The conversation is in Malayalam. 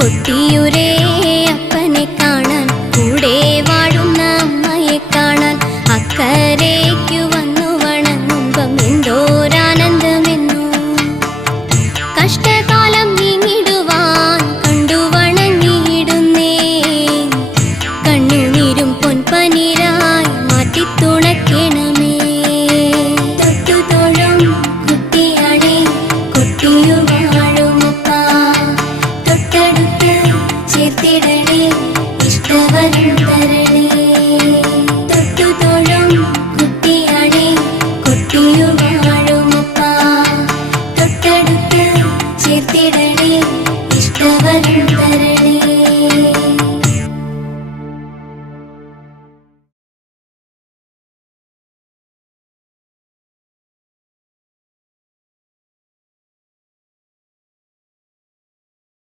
കൊട്ടിയൂരേ അപ്പനെ കാണാൻ, കൂടെ വാഴുന്ന അമ്മയെ കാണാൻ, അക്കരയ്ക്കു വന്നു വണങ്ങുമ്പം എന്തോരാനന്ദമെന്നു. കഷ്ടകാലം നീങ്ങിടുവാൻ കണ്ടു വണങ്ങിയിടുന്നേ, കണ്ണുനീരും പൊൻപനിരായി മാറ്റി തുണയ്ക്കണമേ. തൊട്ടുതൊഴും കുട്ടിയാളെ കൊട്ടിയു വാഴുമപ്പ, തൊട്ടടുത്ത് ചേർത്തിടണേ ഇഷ്ടവരും